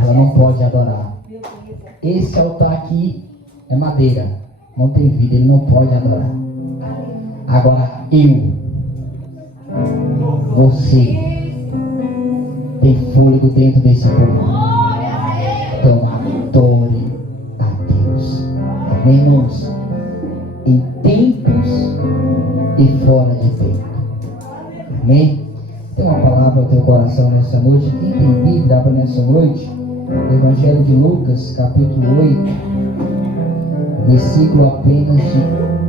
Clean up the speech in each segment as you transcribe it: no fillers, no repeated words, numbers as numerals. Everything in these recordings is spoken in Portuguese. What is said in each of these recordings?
ela não pode adorar. Esse altar aqui é madeira, não tem vida, ele não pode adorar. Agora você tem fôlego dentro desse corpo. Então adore a Deus. Amém, irmãos? Em tempos e fora de tempo. Amém? Tem uma palavra no teu coração nessa noite. Quem tem Bíblia, abra nessa noite o Evangelho de Lucas, capítulo 8, versículo apenas de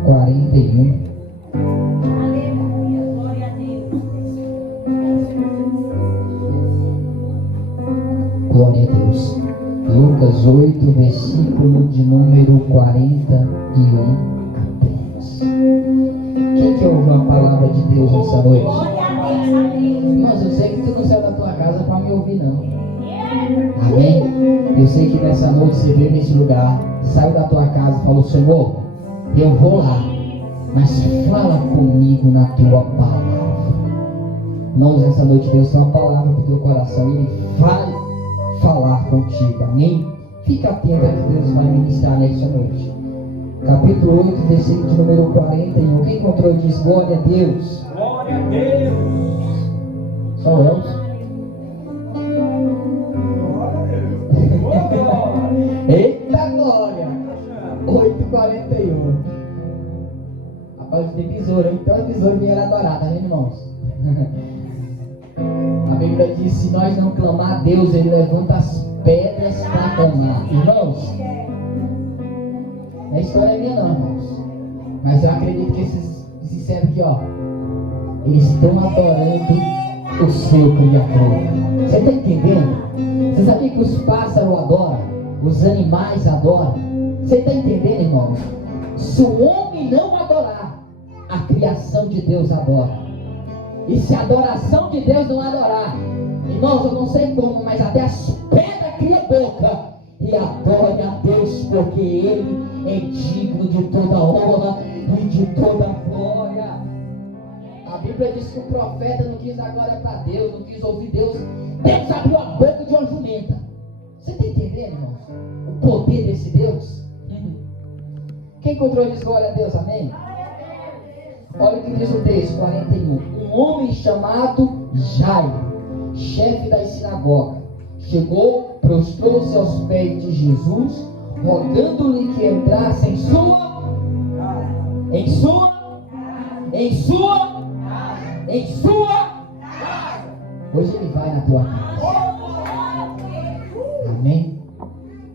41. Aleluia, glória a Deus. Glória a Deus. Lucas 8, versículo de número 41 apenas. Quem que ouviu a palavra de Deus nessa noite? Glória a Deus, amém. Mas eu sei que tu não saiu da tua casa para me ouvir, não. Amém? Eu sei que nessa noite você veio nesse lugar, saiu da tua casa e falou: Senhor, eu vou lá, mas fala comigo na tua palavra. Irmãos, nessa noite Deus tem uma palavra para o teu coração e Ele vai falar contigo. Amém? Fica atento a que Deus vai ministrar nessa noite. Capítulo 8, versículo de número 41. Quem encontrou diz: glória a Deus. Glória a Deus. Só o Elcio. Eita glória! 8h41. Rapaz, tem besouro, hein? Então os besouros vieram adorar, tá vendo, irmãos? A Bíblia diz: se nós não clamar a Deus, Ele levanta as pedras para clamar. Irmãos, a história é minha não, irmãos. Mas eu acredito que esses servos aqui, ó, eles estão adorando o seu Criador. Você está entendendo? Você sabia que os pássaros adoram? Os animais adoram? Você está entendendo, irmãos? Se o homem não adorar, a criação de Deus adora. E se a adoração de Deus não adorar, irmãos, eu não sei como, mas até as pedras criam boca e adore a Deus, porque Ele é digno de toda honra e de toda glória. A Bíblia diz que o profeta não quis dar glória para Deus, não quis ouvir Deus. Deus abriu a boca de uma jumenta. Você está entendendo, irmãos? O poder desse Deus? Quem encontrou diz glória a Deus, amém? Olha o que diz o texto 41. Um homem chamado Jairo, chefe da sinagoga, chegou, prostrou-se aos pés de Jesus, rogando-lhe que entrasse em sua Hoje Ele vai na tua casa. Amém?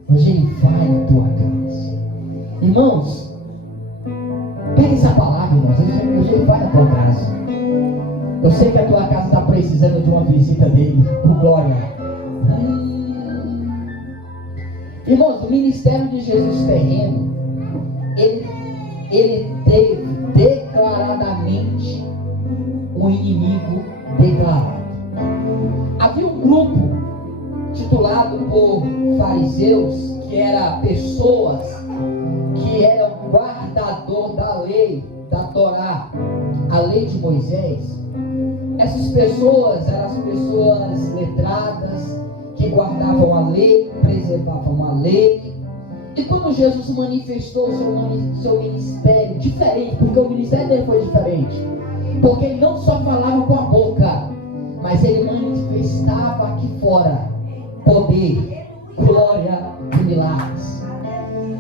Hoje Ele vai na tua casa. Irmãos, pega essa palavra, irmãos. Hoje Ele vai na tua casa. Eu sei que a tua casa está precisando de uma visita dele. Por glória. Irmãos, o ministério de Jesus terreno, ele teve declaradamente um inimigo declarado. Havia um grupo titulado por fariseus, que eram pessoas que eram guardador da lei, da Torá, a lei de Moisés. Essas pessoas eram as pessoas letradas, que guardavam a lei, preservavam a lei. E quando Jesus manifestou seu ministério diferente, porque o ministério dele foi diferente, porque ele não só falava com a boca, mas ele manifestava aqui fora poder, glória e milagres.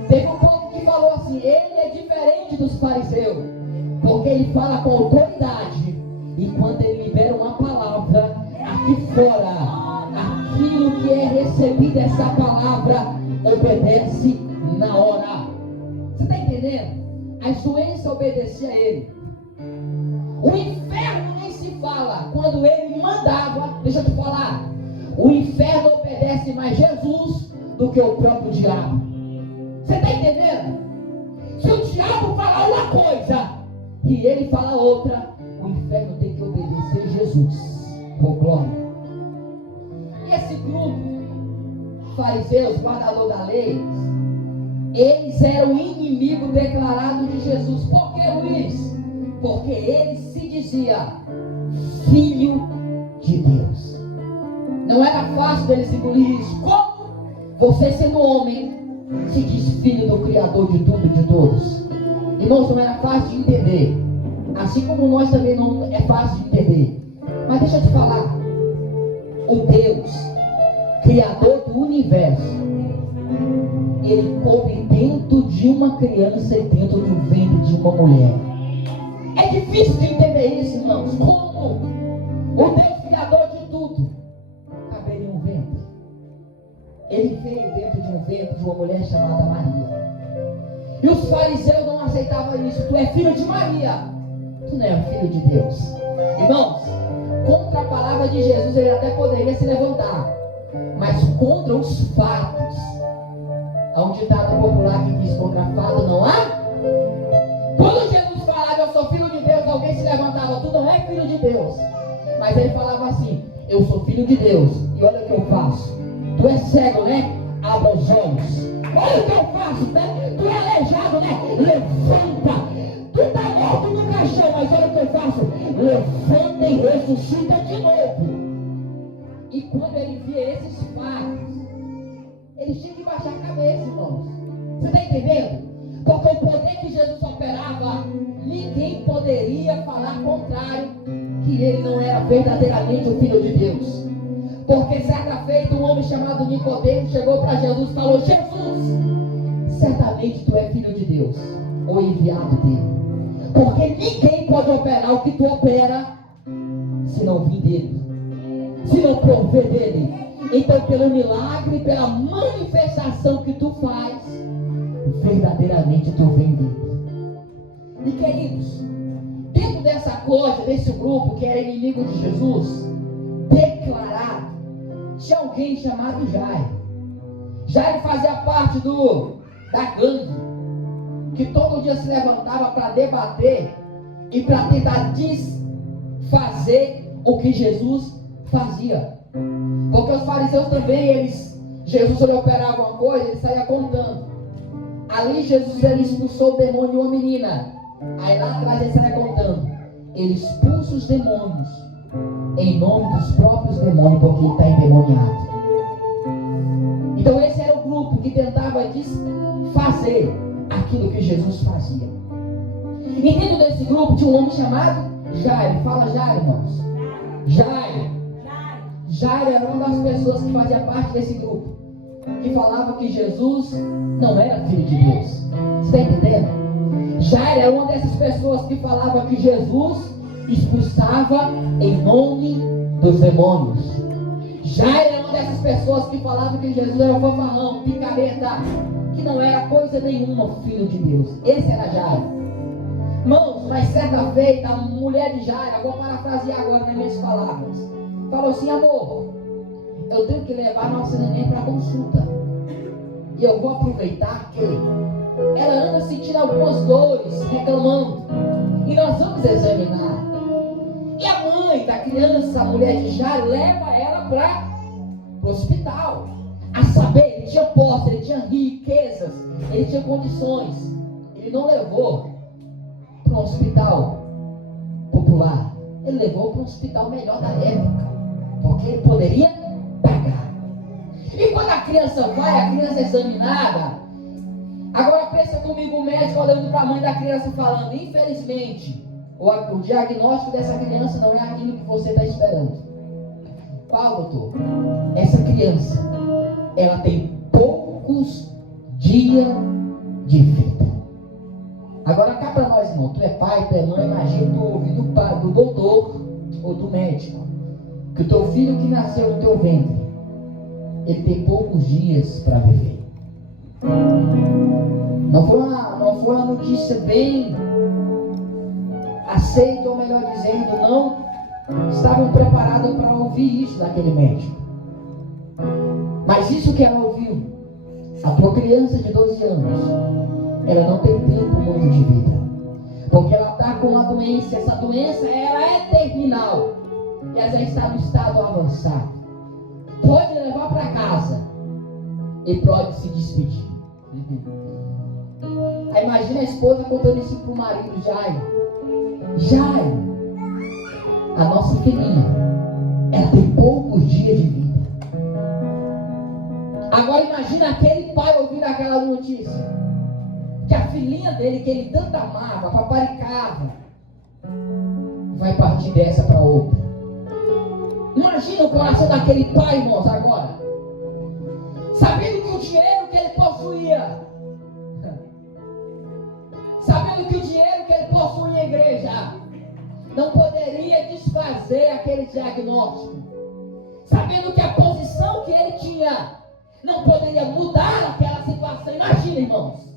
Teve um povo que falou assim: ele é diferente dos fariseus, porque ele fala com autoridade, e quando ele libera uma palavra, aqui fora, aquilo que é recebido, essa palavra obedece na hora. Você está entendendo? As doenças obedeciam a ele. O inferno nem se fala. Quando ele mandava, deixa eu te falar, o inferno obedece mais Jesus do que o próprio diabo. Você está entendendo? Se o diabo falar uma coisa e ele fala outra, o inferno tem que obedecer Jesus. Por glória. E esse grupo, fariseus, guardador da lei, eles eram o inimigo declarado de Jesus. Por que, Luiz? Porque ele se dizia filho de Deus. Não era fácil deles engolir isso. Como Você sendo homem, se diz filho do Criador de tudo e de todos. Irmãos, não era fácil de entender. Assim como nós também não é fácil de entender. Mas deixa eu te falar. O Deus, Criador do universo, Ele coube dentro de uma criança e dentro do ventre de uma mulher. É difícil de entender isso, irmãos. Como o Deus Criador de tudo caberia em um ventre? Ele veio dentro de um ventre de uma mulher chamada Maria. E os fariseus não aceitavam isso. Tu é filho de Maria, tu não é filho de Deus. Irmãos, contra a palavra de Jesus ele até poderia se levantar, mas contra os fatos, há um ditado popular que diz: contra fato não há. Quando Jesus falava eu sou filho de Deus, alguém se levantava: tu não é filho de Deus. Mas ele falava assim: eu sou filho de Deus, e olha o que eu faço. Tu é cego, né? Abra os olhos. Olha o que eu faço, né? Tu é aleijado, né? Levanta. Tu está morto no caixão, mas olha o que eu faço. Levanta e ressuscita de novo. E quando ele via esses fatos, ele tinha que baixar a cabeça, irmãos. Você está entendendo? Porque o poder que Jesus operava, ninguém poderia falar contrário, que ele não era verdadeiramente o Filho de Deus. Porque certa feita um homem chamado Nicodemo chegou para Jesus e falou: Jesus, certamente tu é filho de Deus, ou enviado dele. Porque ninguém pode operar o que tu opera se não vir dele, se não prover dele. Então, pelo milagre, pela manifestação que tu faz, verdadeiramente tu vem dele. E queridos, dentro dessa coisa, desse grupo que era inimigo de Jesus, declarado, tinha alguém chamado Jairo. Jairo fazia parte da gangue, que todo dia se levantava para debater e para tentar desfazer o que Jesus fazia. Porque os fariseus também, Jesus ele operava uma coisa, ele saía contando. Ali Jesus ele expulsou o demônio de uma menina. Aí lá atrás ele saía contando: ele expulsa os demônios em nome dos próprios demônios, porque ele está endemoniado. Então esse era o grupo que tentava desfazer aquilo que Jesus fazia. E dentro desse grupo tinha um homem chamado Jairo. Fala Jairo, irmãos. Jairo era uma das pessoas que fazia parte desse grupo, que falava que Jesus não era filho de Deus. Você está entendendo? Jairo era uma dessas pessoas que falava que Jesus expulsava em nome dos demônios. Jairo era uma dessas pessoas que falava que Jesus era um fanfarrão, picareta, que não era coisa nenhuma filho de Deus. Esse era Jairo. Irmãos, mas certa feita a mulher de Jairo, eu vou parafrasear agora nas minhas palavras, falou assim: amor, eu tenho que levar nossa neném para consulta, e eu vou aproveitar que ela anda sentindo algumas dores, reclamando, e nós vamos examinar. E a mãe da criança, a mulher de Jairo, leva ela para o hospital. A saber, ele tinha posse, ele tinha riquezas, ele tinha condições. Ele não levou para um hospital popular, ele levou para um hospital melhor da época, porque ele poderia pagar. E quando a criança vai, a criança é examinada. Agora pensa comigo, o médico olhando para a mãe da criança falando: infelizmente, o diagnóstico dessa criança não é aquilo que você está esperando. Qual, doutor? Essa criança, ela tem poucos dias de vida. Agora cá para nós, irmão, tu é pai, tu é mãe, imagina tu ouvir do doutor ou do médico que o teu filho que nasceu no teu ventre, ele tem poucos dias para viver. Não foi uma notícia bem aceita, ou melhor dizendo, não estavam preparados para ouvir isso daquele médico. Mas isso que ela ouviu, a tua criança de 12 anos, ela não tem tempo muito de vida, porque ela está com uma doença. Essa doença ela é terminal e ela já está no estado avançado. Pode levar para casa e pode se despedir. Aí imagina a esposa contando isso para o marido: Jairo, a nossa filhinha, ela tem poucos dias de vida. Agora imagina aquele pai ouvindo aquela notícia. Que a filhinha dele, que ele tanto amava, paparicava, vai partir dessa para outra. Imagina o coração daquele pai, irmãos, agora. Sabendo que o dinheiro que ele possuía, sabendo que o dinheiro que ele possuía na igreja não poderia desfazer aquele diagnóstico, sabendo que a posição que ele tinha não poderia mudar aquela situação. Imagina, irmãos,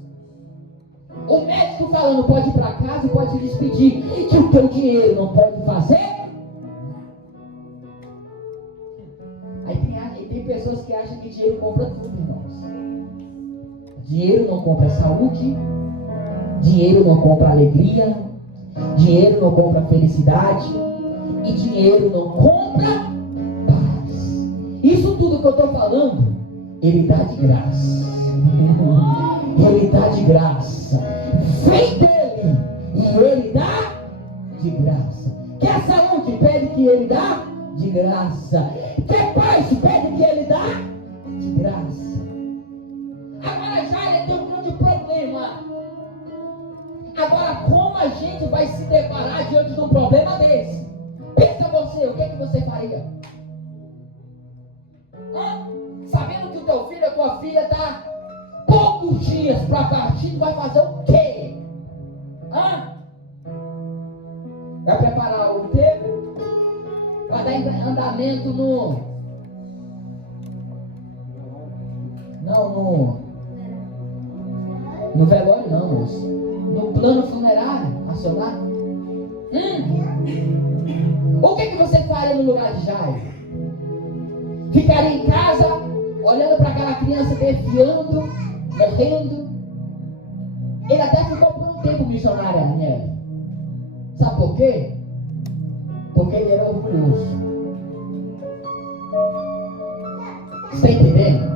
o médico falando: pode ir para casa e pode se despedir, que o teu dinheiro não pode fazer. Aí tem pessoas que acham que dinheiro compra tudo, irmãos. Dinheiro não compra saúde, dinheiro não compra alegria, dinheiro não compra felicidade, e dinheiro não compra paz. Isso tudo que eu estou falando, Ele dá de graça. Ele dá de graça. Vem dele e Ele dá de graça. Quer saúde? Pede que Ele dá de graça. Quer paz? Pede que Ele dá de graça. Agora já ele tem um grande problema. Agora, como a gente vai se deparar diante de um problema desse? Pensa você, o que é que você faria? Sabendo que o teu filho, a tua filha está poucos dias para partir, vai fazer o quê? Vai preparar o enterro? Vai dar andamento no velório não, moço. No plano funerário, acionar. O que você faria no lugar de Jairo? Ficaria em casa, olhando para aquela criança defiando, morrendo? Ele até ficou por um tempo missionário, Daniel. Sabe por quê? Porque ele era orgulhoso. Você está entendendo?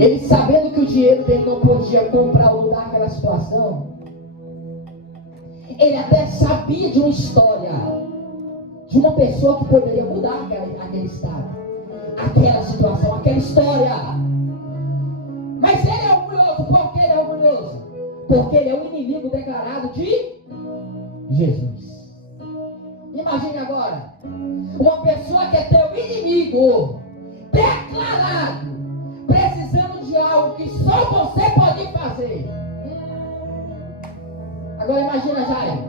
Ele, sabendo que o dinheiro dele não podia comprar ou mudar aquela situação, ele até sabia de uma história de uma pessoa que poderia mudar aquele estado, aquela situação, aquela história. Mas ele é orgulhoso. Por que ele é orgulhoso? Porque ele é um inimigo declarado de Jesus. Imagine agora uma pessoa que é teu inimigo declarado, precisando de algo que só você pode fazer. Agora imagina, Jairo.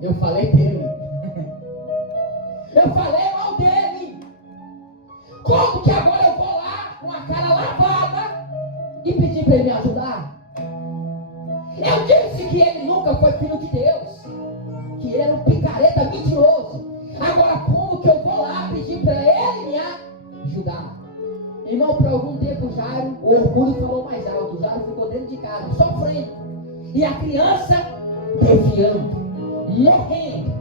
Eu falei dele. Eu falei mal dele. Como que agora eu vou lá com a cara lavada e pedir para ele me ajudar? Eu disse que ele nunca foi filho de Deus, que ele era um picareta mentiroso. Agora como que eu vou lá pedir para ele me ajudar? Irmão, por algum tempo Jairo, o orgulho falou mais alto. Jairo ficou dentro de casa, sofrendo. E a criança desviando, morrendo.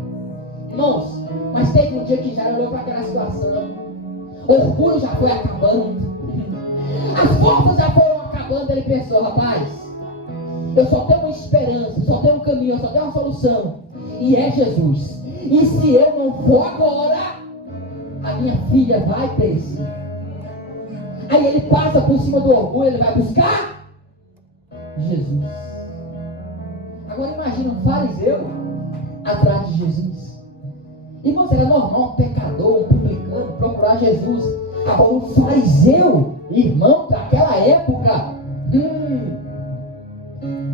Irmãos, mas teve um dia que Jairo olhou para aquela situação. O orgulho já foi acabando. As forças já foram acabando. Ele pensou: rapaz, eu só tenho uma esperança, só tenho um caminho, só tenho uma solução. E é Jesus. E se eu não for agora, a minha filha vai perecer. Aí ele passa por cima do orgulho, ele vai buscar Jesus. Agora imagina um fariseu atrás de Jesus. Irmãos, era normal um pecador, um publicano procurar Jesus. Agora um fariseu, irmão, daquela época,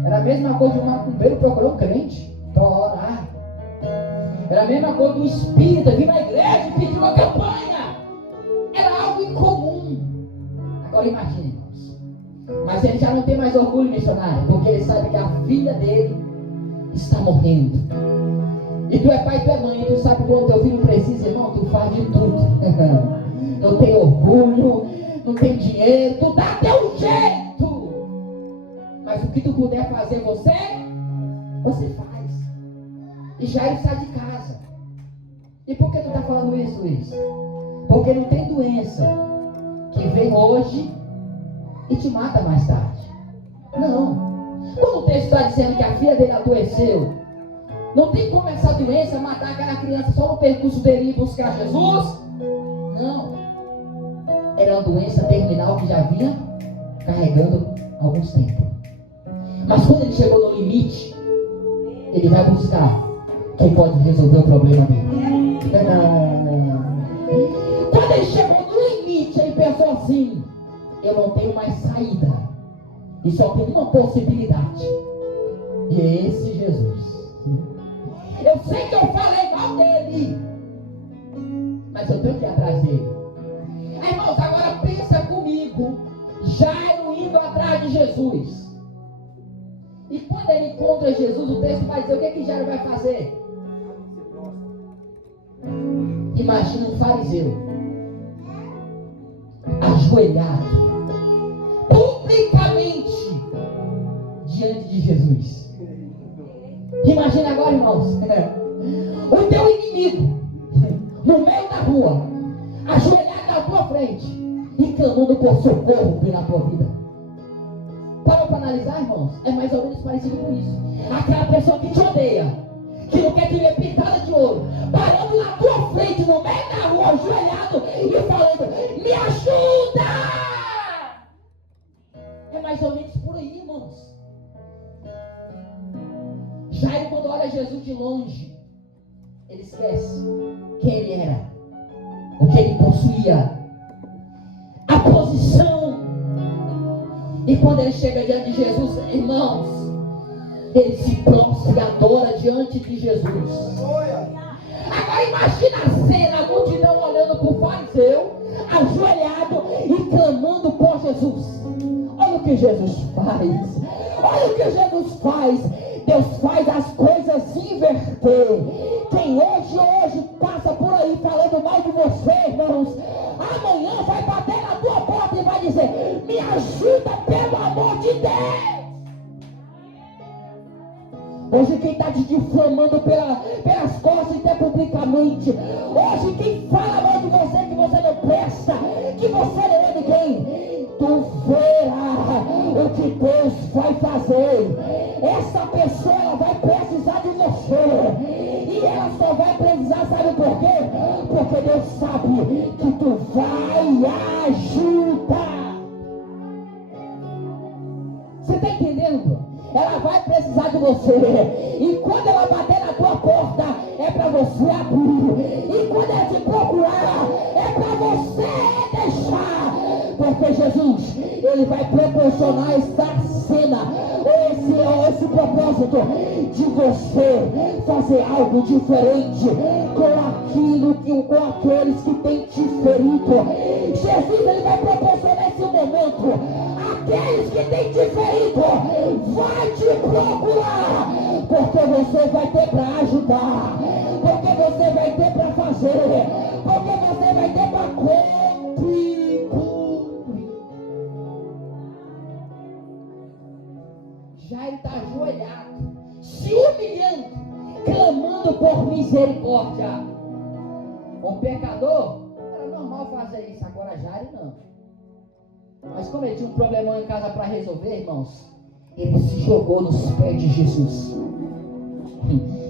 era a mesma coisa de um macumbeiro procurar um crente para orar. Era a mesma coisa de um espírita vir na igreja e pedir uma campanha. Era algo incomum. Agora imagine, irmãos. Mas ele já não tem mais orgulho missionário, porque ele sabe que a filha dele está morrendo. E tu é pai e tu é mãe, tu sabe quando teu filho precisa, irmão, tu faz de tudo. Não tem orgulho, não tem dinheiro, tu dá teu jeito. Mas o que tu puder fazer você faz. E Jairo sai de casa. E por que tu está falando isso, Luiz? Porque não tem doença que vem hoje e te mata mais tarde. Não. Quando o texto está dizendo que a filha dele adoeceu, não tem como essa doença matar aquela criança só no percurso dele ir buscar Jesus? Não. era uma doença terminal que já vinha carregando há alguns tempos. Mas quando ele chegou no limite, ele vai buscar quem pode resolver o problema dele. Quando ele chegou no limite, ele pensou assim: eu não tenho mais saída, e só tem uma possibilidade, e é esse Jesus. Eu sei que eu falei mal dele, mas eu tenho que ir atrás dele. Aí, irmãos, agora pensa comigo, Jairo indo atrás de Jesus. E quando ele encontra Jesus, o texto vai dizer o que Jairo vai fazer? Imagina um fariseu ajoelhado publicamente diante de Jesus. Imagina agora, irmãos, o teu inimigo no meio da rua, ajoelhado na tua frente e clamando por socorro pela tua vida. Parou para analisar, irmãos? É mais ou menos parecido com isso. Aquela pessoa que te odeia, que não quer te ver pintada de ouro, parando na tua frente, no meio da rua, ajoelhado e falando: me ajuda! É mais ou menos por aí, irmãos. Jairo, quando olha Jesus de longe, ele esquece quem ele era, o que ele possuía, a posição. E quando ele chega diante de Jesus, irmãos, ele se prostra e adora diante de Jesus. Agora imagina a cena, a multidão olhando para o fariseu, ajoelhado e clamando por Jesus. Olha o que Jesus faz. Olha o que Jesus faz. Deus faz as coisas inverter. Quem hoje passa por aí falando mal de você, irmãos, amanhã vai bater na tua porta e vai dizer: me ajuda, pelo amor de Deus. Hoje quem está te difamando pelas costas e até publicamente. Hoje quem fala mal de você, que você não presta, que você não é ninguém. Tu verá o que Deus vai fazer. Essa pessoa, ela vai precisar de você. E ela só vai precisar, sabe por quê? Porque Deus sabe que tu vai ajudar. Você está entendendo? Ela vai precisar de você. E quando ela bater na tua porta, é para você abrir. E quando ela te procurar, é para você deixar. Porque Jesus, ele vai proporcionar esta cena, esse propósito de você fazer algo diferente com aqueles que têm te ferido. Jesus, ele vai proporcionar esse momento. Aqueles que têm te ferido vai te procurar, porque você vai ter para ajudar, porque você vai ter para fazer, porque você vai ter para contribuir. Já ele está ajoelhado, se humilhando, clamando por misericórdia. Um pecador, era normal fazer isso, agora Jairo não. Mas como ele tinha um problemão em casa para resolver, irmãos, ele se jogou nos pés de Jesus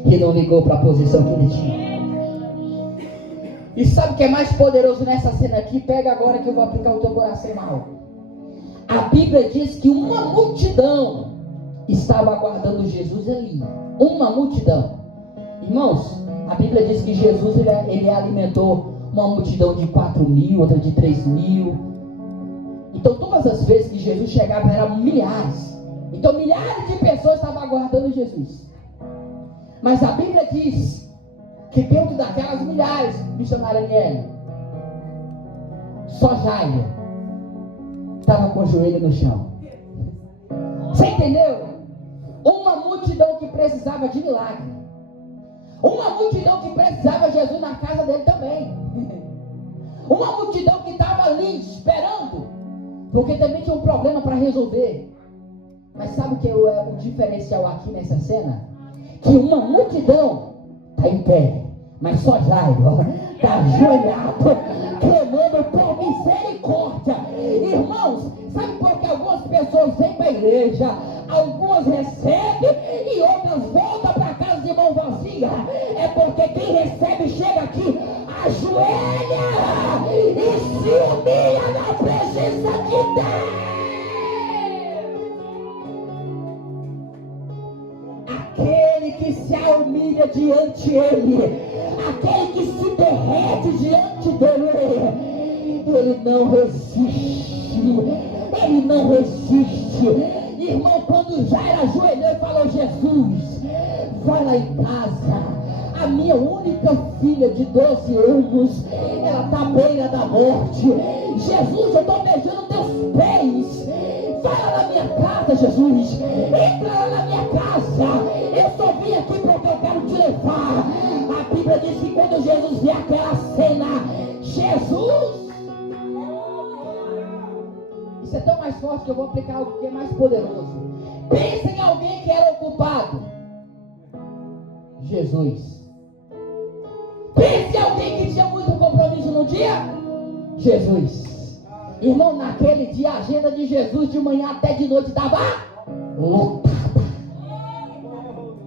e não ligou para a posição que ele tinha. E sabe o que é mais poderoso nessa cena aqui? Pega agora que eu vou aplicar o teu coração mal. A Bíblia diz que uma multidão estava aguardando Jesus ali. Uma multidão. Irmãos, a Bíblia diz que Jesus ele alimentou uma multidão de 4.000, outra de 3.000. Então todas as vezes que Jesus chegava eram milhares. Então milhares de pessoas estavam aguardando Jesus. Mas a Bíblia diz que dentro daquelas milhares, missionária Aniele, só Jairo estava com o joelho no chão. Você entendeu? Uma multidão que precisava de milagre. Uma multidão que precisava de Jesus na casa dele também. Uma multidão que estava ali esperando, porque também tinha um problema para resolver. Mas sabe o que é o diferencial aqui nessa cena? Que uma multidão está em pé, mas só Jairo está ajoelhado, clamando por misericórdia. Irmãos, sabe por que algumas pessoas vêm para a igreja, algumas recebem e outras voltam para casa de mão vazia? É porque quem recebe chega aqui ajoelha e se humilha na presença de Deus. Aquele que se humilha diante dele, aquele que se derrete diante dele, ele não resiste, ele não resiste. Irmão, quando Jairo ajoelhou e falou: Jesus, vai lá em casa, a minha única filha de 12 anos, ela está à beira da morte. Jesus, eu estou beijando teus pés, vai lá na minha casa, Jesus, entra lá na minha casa, eu só vim aqui porque eu quero te levar. A Bíblia diz que quando Jesus vê aquela cena, Jesus, isso é tão mais forte que eu vou aplicar algo que é mais poderoso. Pensa em alguém que era ocupado. Jesus. Pense em alguém que tinha muito compromisso no dia. Jesus. Irmão, naquele dia a agenda de Jesus de manhã até de noite estava lotada.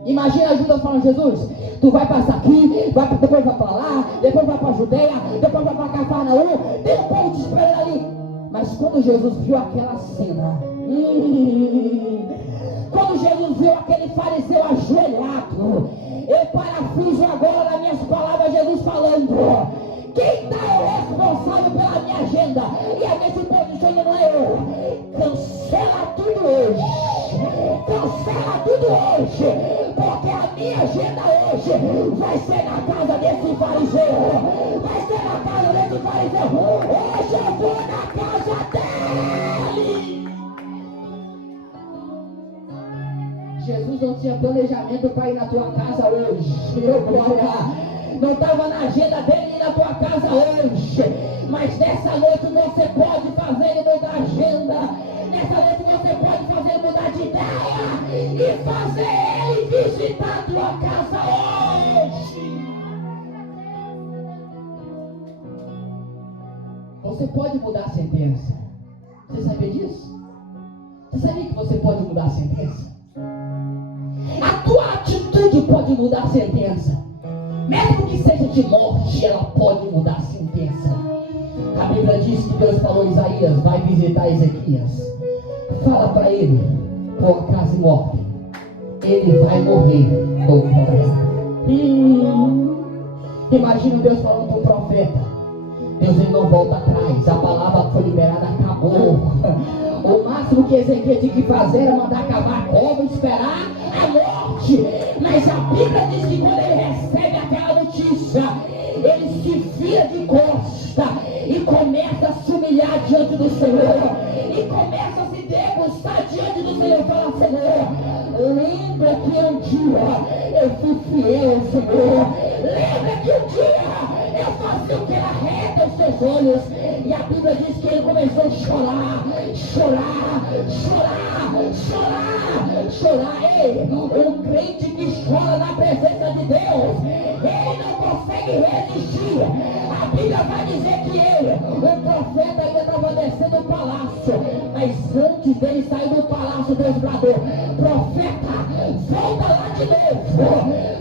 Imagina Judas falando: Jesus, tu vai passar aqui, depois vai para lá, depois vai para a Judeia, depois vai para Cafarnaum, tem um povo te esperando ali. Mas quando Jesus viu aquela cena, quando Jesus viu aquele fariseu ajoelhado, eu parafraso agora nas minhas palavras, Jesus falando: quem está responsável pela minha agenda e a minha posição não é eu. Cancela tudo hoje, cancela tudo hoje, porque a minha agenda hoje vai ser na casa desse fariseu, vai ser na casa desse fariseu. Hoje eu vou na casa dele. Jesus não tinha planejamento para ir na tua casa hoje. Não estava na agenda dele ir na tua casa hoje. Mas nessa noite você pode fazer ele mudar a agenda. Nessa noite você pode fazer ele mudar de ideia e fazer ele visitar a tua casa hoje. Você pode mudar a sentença. Você sabia disso? Você sabia que você pode mudar a sentença? A tua atitude pode mudar a sentença. Mesmo que seja de morte, ela pode mudar a sentença. A Bíblia diz que Deus falou a Isaías: vai visitar Ezequias, fala para ele, por acaso morre, ele vai morrer ou morrerá. Imagina Deus falando para o profeta: Deus, ele não volta atrás, a palavra que foi liberada acabou. O máximo que Ezequiel tinha que fazer era mandar acabar a cova e esperar a morte. Mas a Bíblia diz que quando ele recebe aquela notícia, ele se vira de costa e começa a se humilhar diante do Senhor, e começa a se degustar diante do Senhor. Fala: Senhor, lembra que um dia eu fui fiel ao Senhor, lembra que um dia eu fazia o que era reto aos seus olhos. E a Bíblia diz que ele começou a chorar, chorar, chorar, chorar, chorar. Ei, um crente que chora na presença de Deus, ele não consegue resistir. A Bíblia vai dizer que ele, o profeta, ainda estava descendo o palácio, mas antes dele sair do palácio, Deus bradou: profeta, volta lá de novo,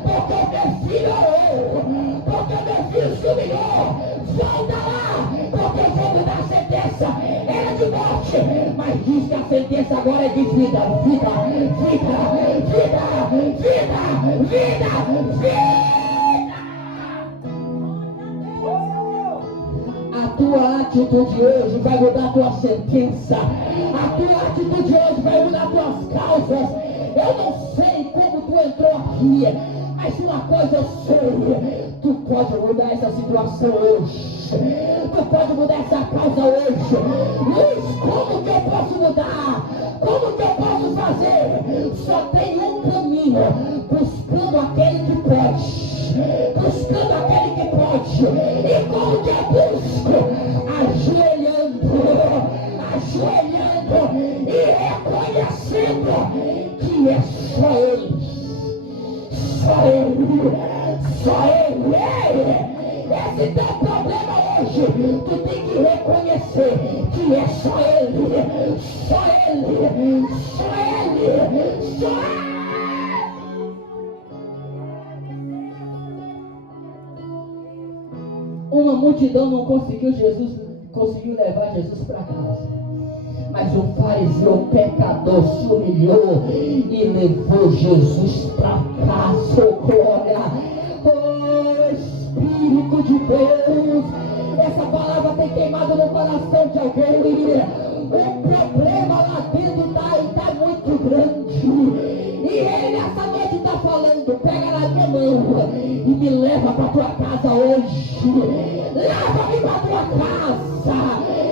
porque meu filho orou, porque meu filho se humilhou. Volta lá, porque eu vou mudar a sentença. Era de morte, mas diz que a sentença agora é de vida, vida, vida, vida, vida, vida, vida. A tua atitude hoje vai mudar a tua sentença. A tua atitude hoje vai mudar as tuas causas. Eu não sei como tu entrou aqui, mas uma coisa eu sei: tu pode mudar essa situação hoje. Tu pode mudar essa causa hoje. Luiz, como que eu posso mudar? Como que eu posso fazer? Só tem um caminho: buscando aquele que pode. Buscando aquele que pode. E como que eu busco? Ajoelhando, ajoelhando e reconhecendo que é só Ele. Só Ele, só Ele. Esse teu problema hoje, tu tem que reconhecer que é só Ele, só Ele, só Ele, só Ele. multidão não conseguiu levar Jesus para casa. Mas o fariseu pecador se humilhou e levou Jesus para casa. Oh, glória! Oh, Espírito de Deus! Essa palavra tem queimado no coração de alguém. O problema lá dentro está muito grande. E ele essa noite está falando: pega na minha mão e me leva para tua casa hoje. Leva-me para tua casa.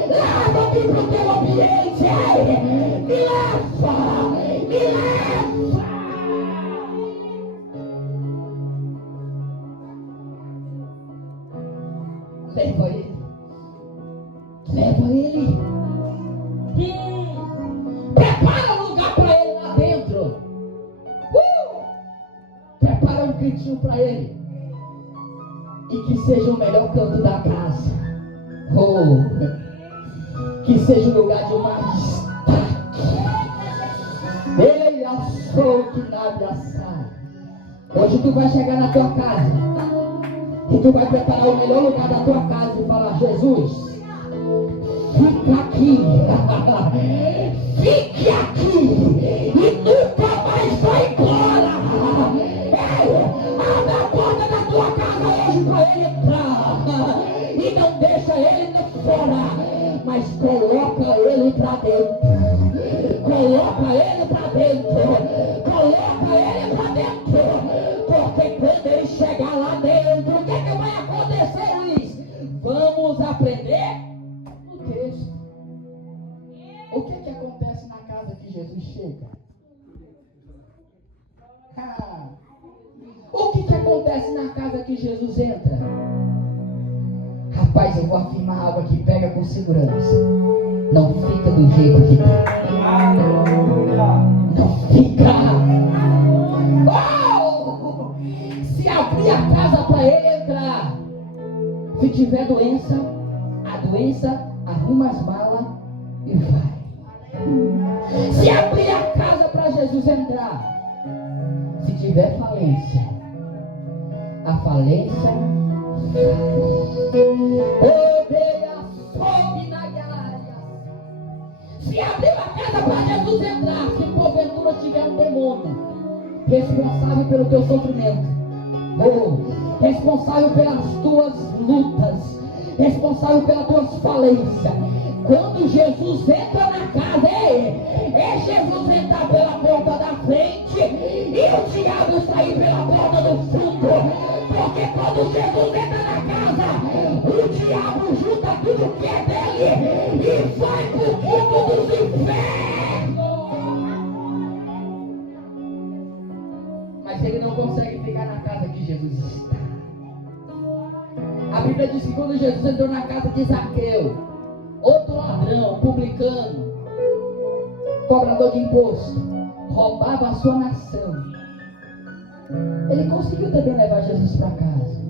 Leva-me para o teu ambiente. Me leva. Me leva. Leva ele. Leva ele. Prepara um lugar para ele lá dentro. Prepara um cantinho para ele. E que seja o melhor canto da casa. Que seja o lugar de mais destaque. Ele assou que nada assar. Hoje tu vai chegar na tua casa. E tu vai preparar o melhor lugar da tua casa e falar: Jesus, fica aqui. Fique aqui. E nunca mais vai embora. Abre a porta da tua casa hoje para ele entrar. E não deixa ele fora. Mas coloca ele para dentro. Coloca ele para dentro. Coloca ele para dentro. Porque quando ele chegar lá dentro, o que vai acontecer, Luiz? Vamos aprender no texto. O que acontece na casa que Jesus chega? O que acontece na casa que Jesus entra? Rapaz, eu vou afirmar algo aqui, pega com segurança. Não fica do jeito que está. Não fica. Oh! Se abrir a casa para ele entrar, se tiver doença, a doença arruma as malas e vai. Se abrir a casa para Jesus entrar, se tiver falência, a falência se abrir a casa para Jesus entrar, se porventura tiver um demônio responsável pelo teu sofrimento, responsável pelas tuas lutas, responsável pelas tuas falências, quando Jesus entra na casa, é Jesus entrar pela porta da frente e o diabo sair pela porta do fundo. Porque quando Jesus entra na casa, o diabo junta tudo que é dele e vai pro mundo dos infernos. Mas ele não consegue ficar na casa que Jesus está. A Bíblia diz que quando Jesus entrou na casa de Zaqueu, outro ladrão, publicano, cobrador de imposto, roubava a sua nação, ele conseguiu também levar Jesus para casa.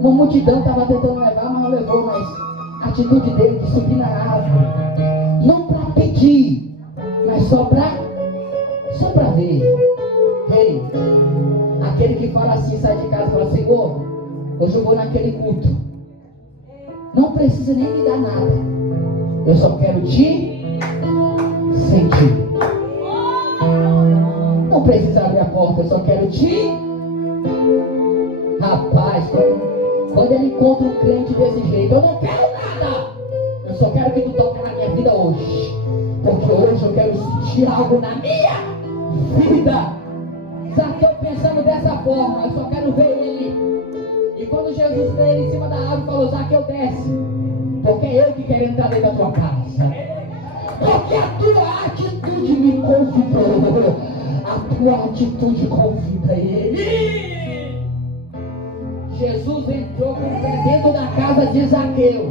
Uma multidão estava tentando levar, mas não levou. Mas a atitude dele de subir na árvore, não para pedir, mas só para ver. Ei, aquele que fala assim, sai de casa e fala: Senhor, hoje eu vou naquele culto, não precisa nem me dar nada, eu só quero te sentir. Não precisa abrir a porta, eu só quero te... Rapaz, quando ele encontra um crente desse jeito, eu não quero nada, eu só quero que tu toque na minha vida hoje, porque hoje eu quero sentir algo na minha vida. Zaqueu pensando dessa forma: eu só quero ver ele. E quando Jesus veio ele em cima da árvore, falou: Zaqueu, desce, porque é eu que quero entrar dentro da tua casa, porque a tua atitude me convidou. A tua atitude convida ele. Jesus entrou com o pé dentro da casa de Zaqueu,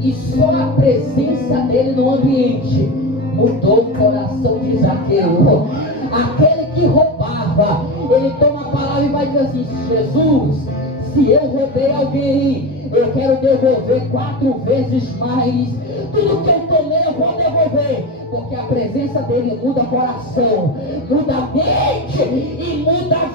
e só a presença dele no ambiente mudou o coração de Zaqueu. Aquele que roubava, ele toma a palavra e vai dizer assim: Jesus, se eu roubei alguém, eu quero devolver 4 vezes mais. Tudo que eu tomei eu vou devolver, porque a presença dele muda o coração, muda a mente e muda a